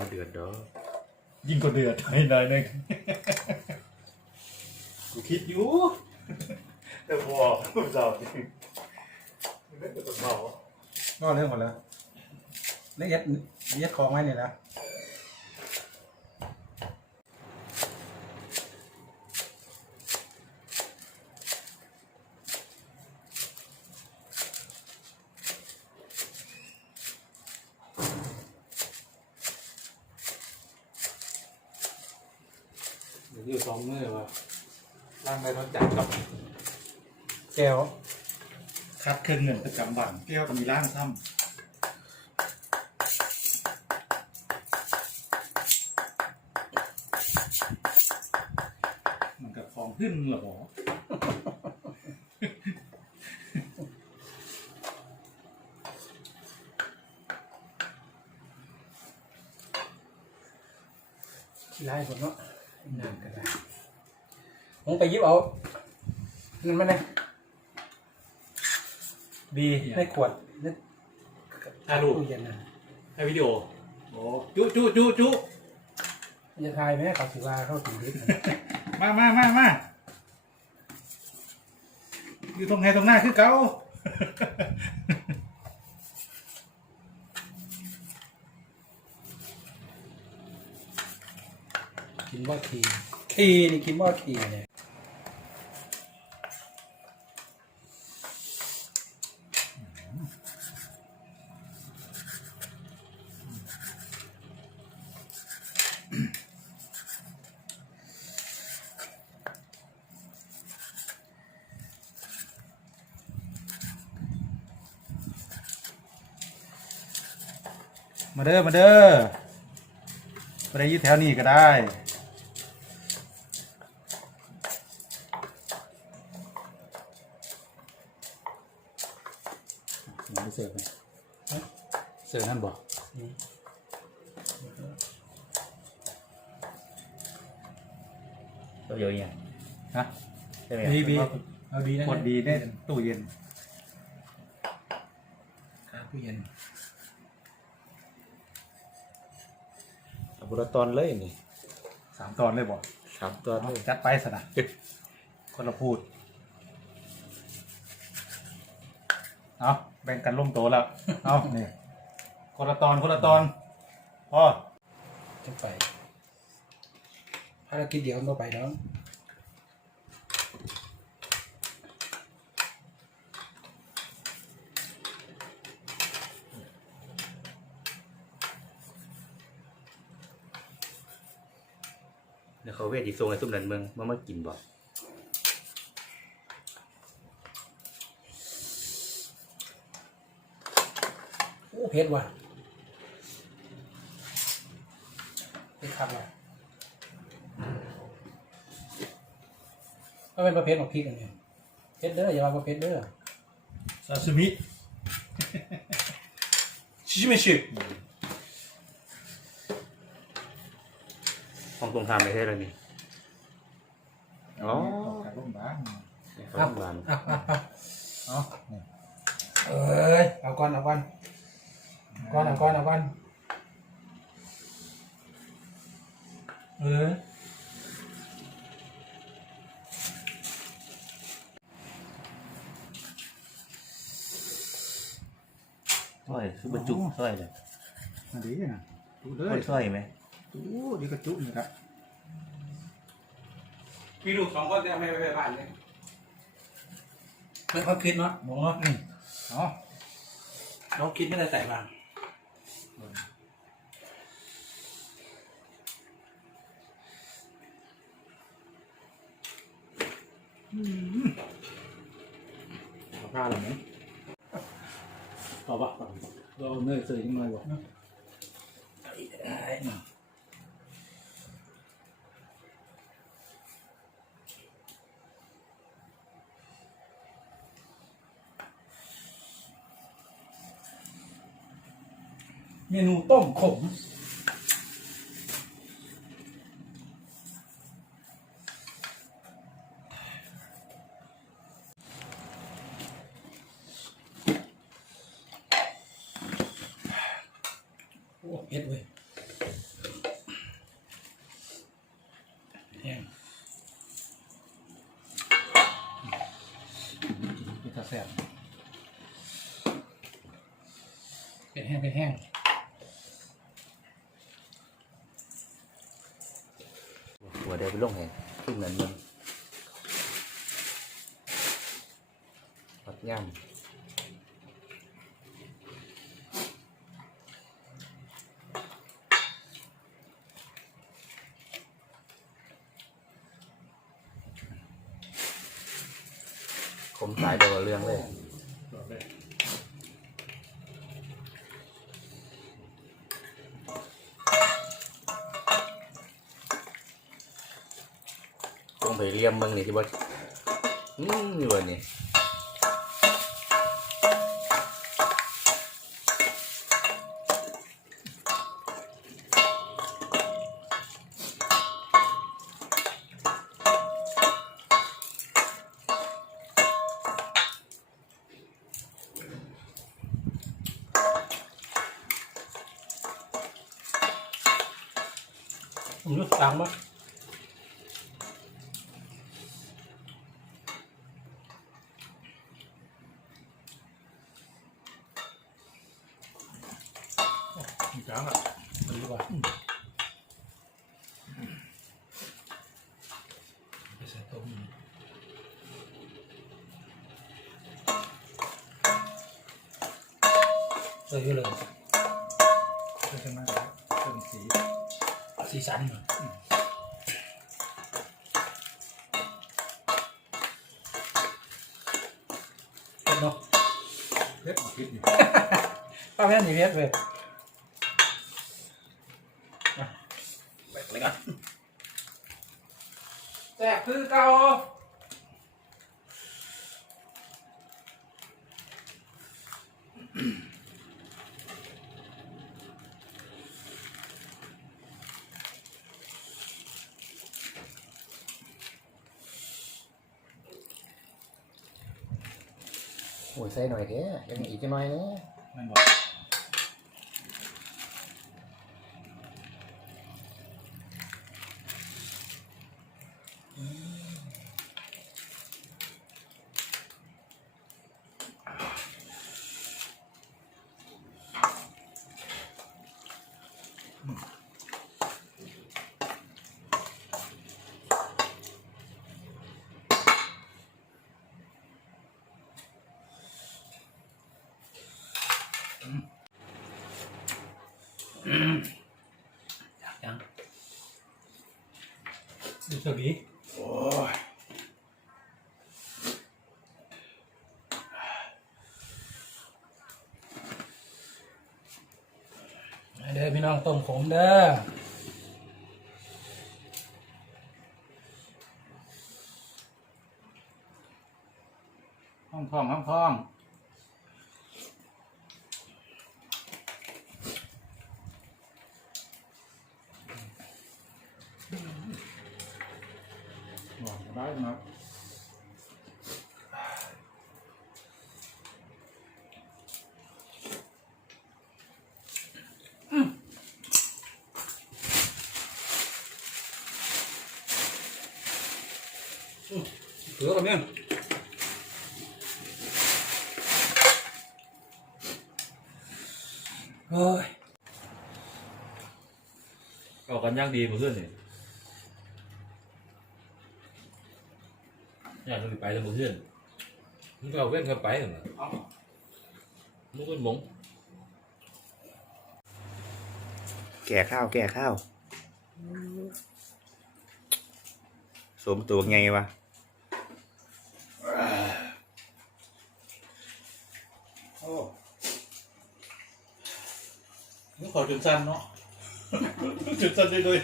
มาเดือดเด้อยิ่งกว่าเดือดหน่อยหน่อยหนึงกูคิดอยู่แต่บอกกูเจ้าจริงไม่เป็นคนเมา ก็เรื่องหมดแล้วละเอียดละเอียดของไว้เนี่ยนะ อยู่สองมือวะร่างไปรถจักรกับแก้วคัดเครื่องเงินประจำวันแก้วก็มีร่างซ้ำมันกับฟองขึ้นเหรอหมอขี้ไล่ผมเนาะนั่นก็ได้ ผมไปหยิบเอานั่นมาเนี่ยบีในขวดในถ่ายรูปตู้เย็นนะให้วิดีโอโอ้จุจุจุจุจะทายไหมเขาถือว่าเข้าถึงฤทธิ์นะมามามามาอยู่ตรงไหนตรงหน้าคือเก่า กินว่าคีคีนี่กินว่าคีเนี่ย มาเด้อ มาเด้อไปได้อยึดแถวนี้ก็ได้ไม่เสิร์ฟไหมเสิร์ฟนั่นบอกเราเยอะยังฮะใช่ไหมบีบีเอาดีนะกดดีเนี่ยตู้เย็นครับตู้เย็น เอาบุรตอนเลยนี่สามตอนเลยบอกสามตอนเลยจัดไปสนะคนละพูด เอาแบ่งกันล่มโตแล้ว เอานี่คนละตอนคนละตอนพ่อจะไปภารกิจเดียวก็ไปแล้ว เดี๋ยวเขาเวทีทรงในซุ้มนันเมืองมามากินบ่โอ้เผ็ดว่ะเผ็ดครับว่ะก็เป็นประเภทของพริกอันนี้เผ็ดเด้ออย่าว่าประเภทเด้อซาซิมิชิชิมิชิ ห้องตรงทามไม่ใช่เลยนี่อ๋อการล่มบ้างเขาทำงานอะอะอะเอานี่เอ้ยเอาก่อนเอาก่อนเอาก่อนเอาก่อนเอาก่อนเออซอยคือบรรจุซอยเลยอันนี้นะดูเลคนยซอยไหม ดูดีกระจุนี่ครับมีลูกสองคนแต่ไม่ไปบ้านเลยไม่เขาคิดเนาะมองเนาะเอาเขาคิดไม่ได้ใส่บ้างเอาผ้าหรือไหมเอาปะเราเนยเสิร์ฟยังไงบอ เมนูต้มขม โอ้เผ็ดเว้ยแห้งเป็นตาแซ่บเป็นแห้งเป็นแห้ง เดียวไปลงแห่งซุ่มนั้นมึงปัดย่ำผมสายเดียวเรื่องเลย ไปเรียมมึงนี่ที่ว่าอืมนี่นนี้ผมรู้สึกตังมั้ย มีจ้างอะ ดีกว่าไปใส่ต้ม ใส่เยอะเลยเพิ่มขึ้นมาแล้วเพิ่มสีสีสันเหรอเผ็ดเนาะเล็บคิดอยู่ป้าแม่นี่เผ็ดเว้ยมาไปเลยกันแจกคือเก่าโอ้ยใส่หน่อยเด้อยังอีกจะหน่อยเนอะนั่นบอก ดูสบีโอ้ยเด้อพี่น้องต้มขมเด้อห้องท้องห้องท้องบอกได้นะ เผือกับเนี่ยโอ้ยก็กันย่างดีมาเพื่อนนี่ย่างมันไปแล้วมาเพื่อนมึงก็เอาเว้นกันไปเหรอมึงก็หมงแก่ข้าวแก่ข้าวสมตัวไงวะ โอ้นี่ขอจุดสั้นเนาะ จุดสั้นด้วยด้วย